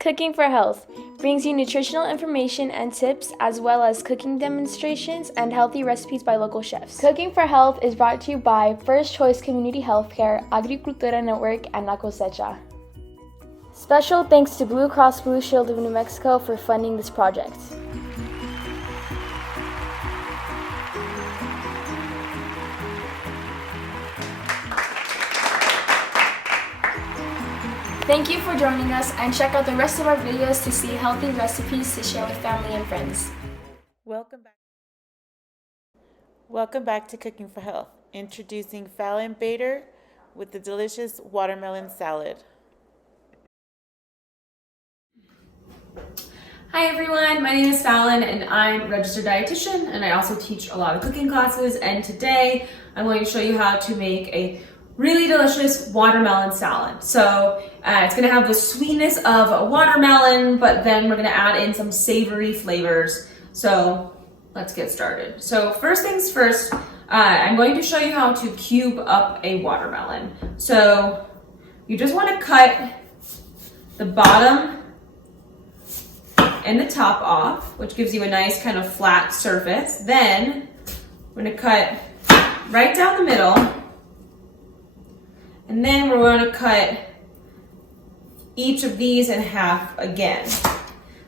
Cooking for Health brings you nutritional information and tips, as well as cooking demonstrations and healthy recipes by local chefs. Cooking for Health is brought to you by First Choice Community Healthcare, Agricultura Network, and La Cosecha. Special thanks to Blue Cross Blue Shield of New Mexico for funding this project. Thank you for joining us, and check out the rest of our videos to see healthy recipes to share with family and friends. Welcome back to Cooking for Health. Introducing Fallon Bader with the delicious watermelon salad. Hi everyone, my name is Fallon and I'm a registered dietitian, and I also teach a lot of cooking classes, and today I'm going to show you how to make a really delicious watermelon salad. So it's gonna have the sweetness of a watermelon, but then we're gonna add in some savory flavors. So let's get started. So first things first, I'm going to show you how to cube up a watermelon. So you just wanna cut the bottom and the top off, which gives you a nice kind of flat surface. Then we're gonna cut right down the middle, and then we're going to cut each of these in half again.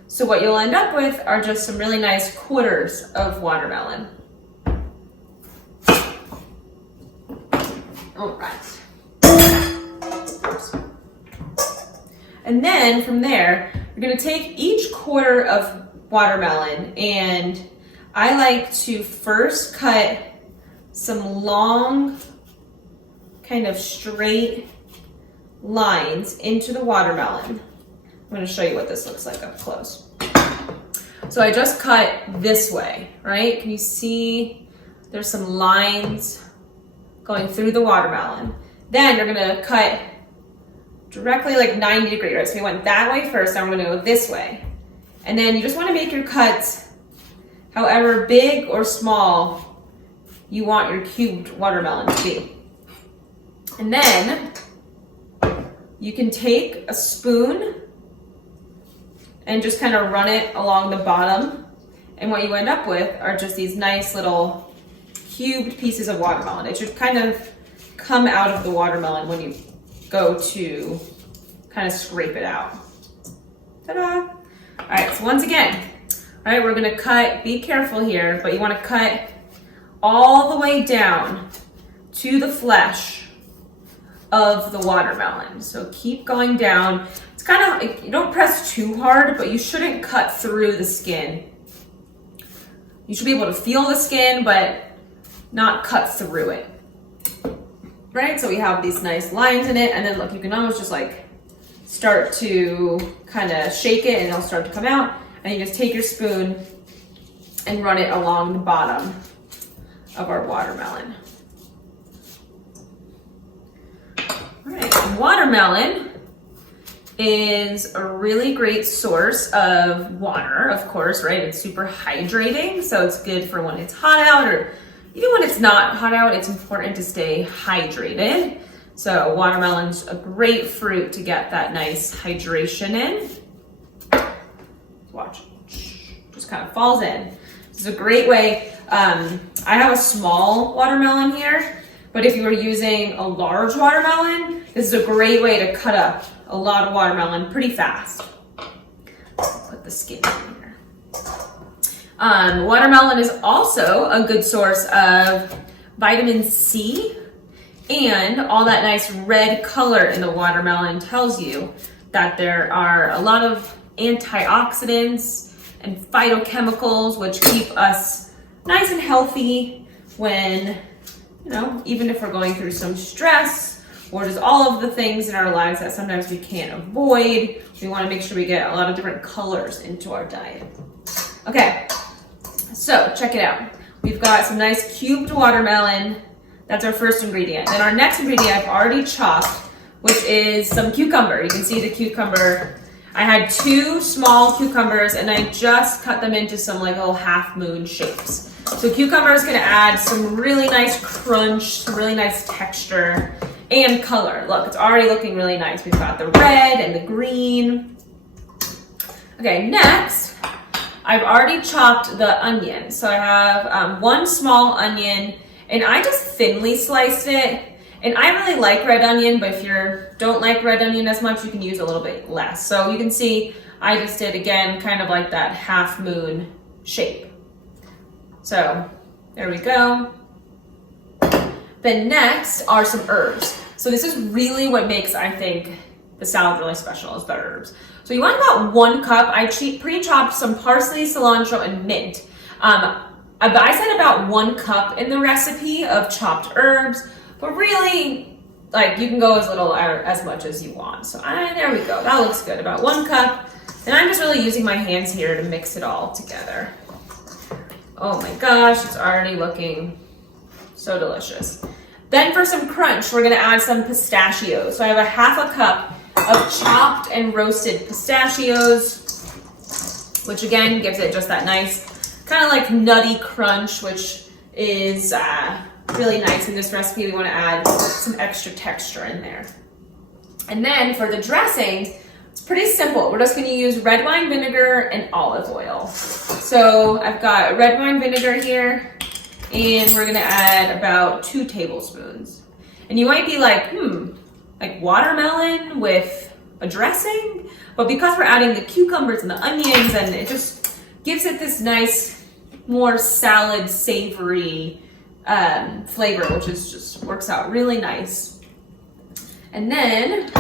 So what you'll end up with are just some really nice quarters of watermelon. All right. And then from there, you're going to take each quarter of watermelon, and I like to first cut some long, kind of straight lines into the watermelon. I'm going to show you what this looks like up close. So I just cut this way, right? Can you see there's some lines going through the watermelon? Then you're going to cut directly like 90 degrees, right? So we went that way first, now we're going to go this way. And then you just want to make your cuts however big or small you want your cubed watermelon to be. And then you can take a spoon and just kind of run it along the bottom. And what you end up with are just these nice little cubed pieces of watermelon. It should kind of come out of the watermelon when you go to kind of scrape it out. Ta-da! All right, so once again, all right, we're gonna cut, be careful here, but you wanna cut all the way down to the flesh of the watermelon. So keep going down. It's kind of, you don't press too hard, but you shouldn't cut through the skin. You should be able to feel the skin, but not cut through it. Right, so we have these nice lines in it, and then look, you can almost just like start to kind of shake it and it'll start to come out, and you just take your spoon and run it along the bottom of our watermelon. Watermelon is a really great source of water, of course, right? It's super hydrating, so it's good for when it's hot out, or even when it's not hot out, it's important to stay hydrated. So watermelon's a great fruit to get that nice hydration in. Watch, just kind of falls in. This is a great way. I have a small watermelon here, but if you were using a large watermelon, this is a great way to cut up a lot of watermelon pretty fast. Put the skin in here. Watermelon is also a good source of vitamin C, and all that nice red color in the watermelon tells you that there are a lot of antioxidants and phytochemicals which keep us nice and healthy when, you know, even if we're going through some stress or just all of the things in our lives that sometimes we can't avoid. We want to make sure we get a lot of different colors into our diet. Okay, so check it out. We've got some nice cubed watermelon. That's our first ingredient. Then our next ingredient I've already chopped, which is some cucumber. You can see the cucumber. I had 2 small cucumbers and I just cut them into some like little half moon shapes. So cucumber is gonna add some really nice crunch, some really nice texture and color. Look, it's already looking really nice. We've got the red and the green. Okay, next, I've already chopped the onion. So I have one small onion, and I just thinly sliced it. And I really like red onion, but if you don't like red onion as much, you can use a little bit less. So you can see I just did, again, kind of like that half moon shape. So there we go. Then next are some herbs. So this is really what makes, I think, the salad really special, is the herbs. So you want about 1 cup. I pre-chopped some parsley, cilantro, and mint. I said about 1 cup in the recipe of chopped herbs, but really, like, you can go as little or as much as you want. So there we go. That looks good. About 1 cup. And I'm just really using my hands here to mix it all together. Oh my gosh, it's already looking so delicious. Then for some crunch, we're gonna add some pistachios. So I have a half a cup of chopped and roasted pistachios, which again gives it just that nice, kind of like nutty crunch, which is really nice in this recipe. We want to add some extra texture in there. And then for the dressing, it's pretty simple. We're just going to use red wine vinegar and olive oil. So I've got red wine vinegar here, and we're going to add about 2 tablespoons. And you might be like, like watermelon with a dressing? But because we're adding the cucumbers and the onions, and it just gives it this nice, more salad savory flavor, which is just works out really nice. And then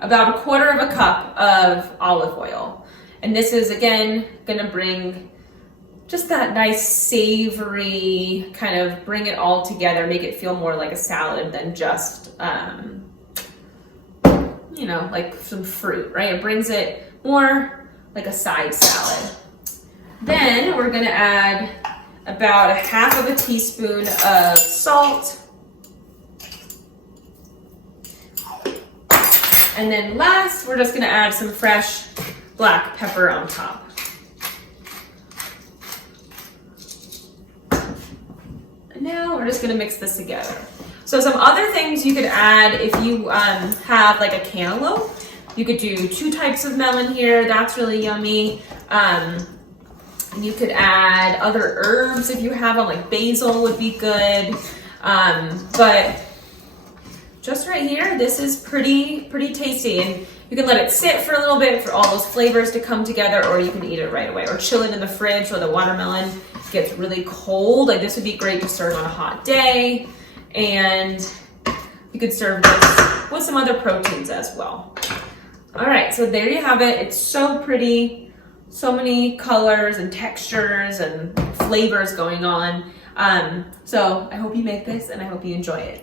about 1/4 cup of olive oil. And this is, again, gonna bring just that nice savory, kind of bring it all together, make it feel more like a salad than just, you know, like some fruit, right? It brings it more like a side salad. Then we're gonna add about 1/2 teaspoon of salt. And then last, we're just gonna add some fresh black pepper on top. And now we're just gonna mix this together. So some other things you could add if you have like a cantaloupe. You could do 2 types of melon here. That's really yummy. You could add other herbs if you have them, like basil would be good. But just right here, this is pretty tasty. And you can let it sit for a little bit for all those flavors to come together, or you can eat it right away, or chill it in the fridge so the watermelon gets really cold. Like, this would be great to serve on a hot day. And you could serve this with some other proteins as well. All right, so there you have it. It's so pretty. So many colors and textures and flavors going on. So I hope you make this, and I hope you enjoy it.